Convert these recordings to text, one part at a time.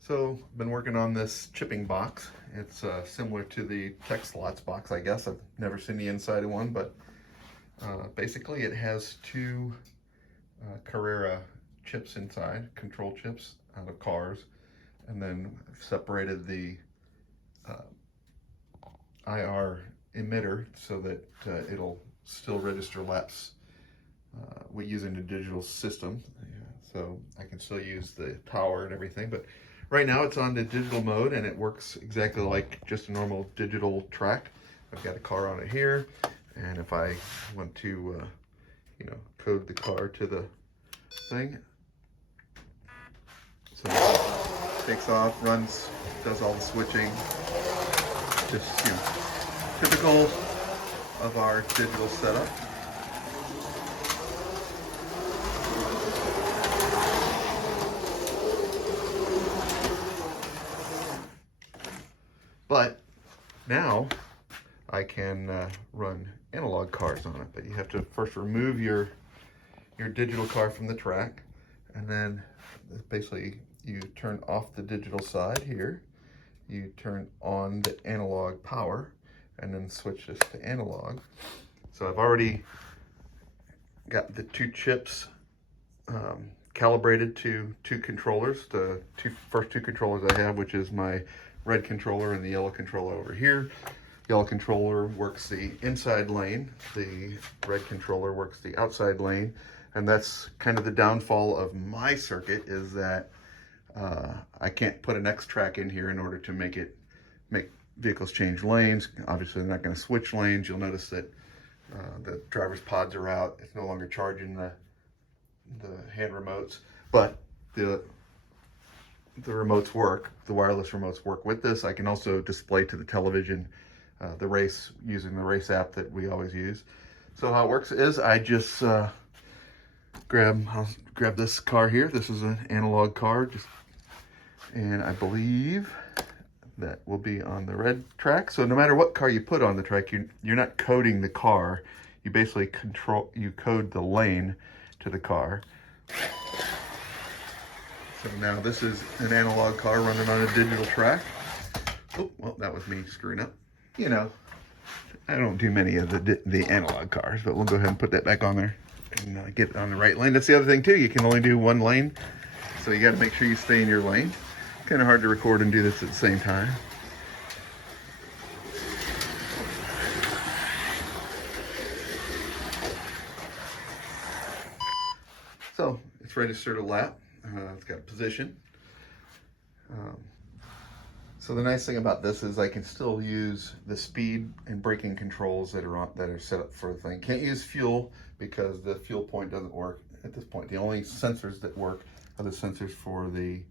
So I've been working on this chipping box. It's similar to the tech slots box, I guess. I've never seen the inside of one, but basically it has two Carrera chips inside, control chips out of cars, and then I've separated the IR emitter so that it'll still register laps using the digital system. So I can still use the power and everything, but right now it's on the digital mode and it works exactly like just a normal digital track. I've got a car on it here, and if I want to, code the car to the thing, so it takes off, runs, does all the switching, just typical of our digital setup. But now I can run analog cars on it, but you have to first remove your digital car from the track, and then basically you turn off the digital side here, you turn on the analog power, and then switch this to analog. So I've already got the two chips calibrated to two controllers, the first two controllers I have, which is my red controller and the yellow controller over here. Yellow controller works the inside lane, the red controller works the outside lane, and that's kind of the downfall of my circuit, is that I can't put an X track in here in order to make vehicles change lanes. Obviously they're not going to switch lanes. You'll notice that the driver's pods are out. It's no longer charging the hand remotes, but the remotes work, the wireless remotes work with this. I can also display to the television the race using the race app that we always use. So how it works is I just I'll grab this car here. This is an analog car, and I believe that will be on the red track. So no matter what car you put on the track, you're not coding the car. You basically code the lane to the car. So now this is an analog car running on a digital track. Oh, well, that was me screwing up. I don't do many of the analog cars, but we'll go ahead and put that back on there and get it on the right lane. That's the other thing too. You can only do one lane, so you got to make sure you stay in your lane. Kind of hard to record and do this at the same time. So it's registered a lap. It's got a position. So the nice thing about this is I can still use the speed and braking controls that are set up for the thing. Can't use fuel because the fuel point doesn't work at this point. The only sensors that work are the sensors for the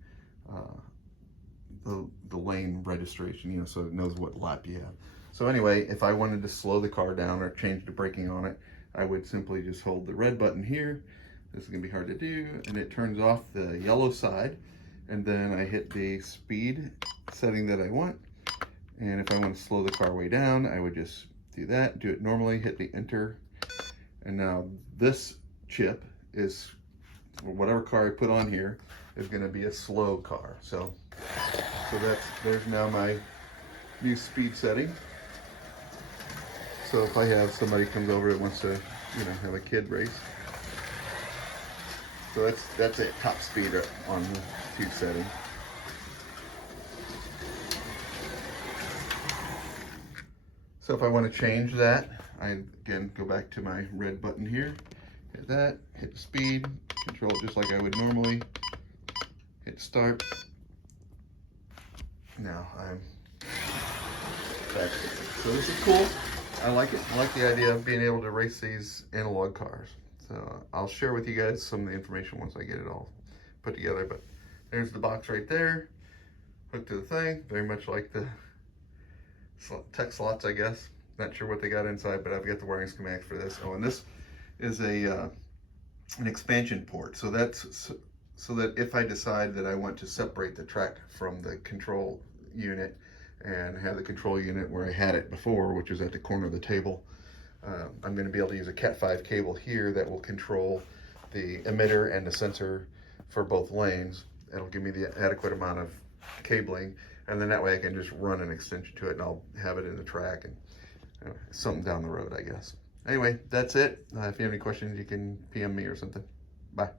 lane registration, so it knows what lap you have. So anyway, if I wanted to slow the car down or change the braking on it, I would simply just hold the red button here. This is gonna be hard to do, and it turns off the yellow side, and then I hit the speed setting that I want. And if I want to slow the car way down, I would just do that, do it normally, hit the enter. And now this chip is, or whatever car I put on here, is gonna be a slow car. So there's now my new speed setting. So if I have somebody comes over that wants to, have a kid race. So that's it, top speed on the speed setting. So if I want to change that, I again go back to my red button here, hit that, hit the speed, control it just like I would normally, hit start. Now I'm back. So this is cool. I like it. I like the idea of being able to race these analog cars. So I'll share with you guys some of the information once I get it all put together. But there's the box right there, hooked to the thing, very much like the tech slots, I guess. Not sure what they got inside, but I've got the wiring schematics for this. Oh, and this is an expansion port. So that's so that if I decide that I want to separate the track from the control unit and have the control unit where I had it before, which is at the corner of the table, I'm going to be able to use a Cat5 cable here that will control the emitter and the sensor for both lanes. It'll give me the adequate amount of cabling, and then that way I can just run an extension to it and I'll have it in the track and something down the road, I guess. Anyway, that's it. If you have any questions, you can PM me or something. Bye.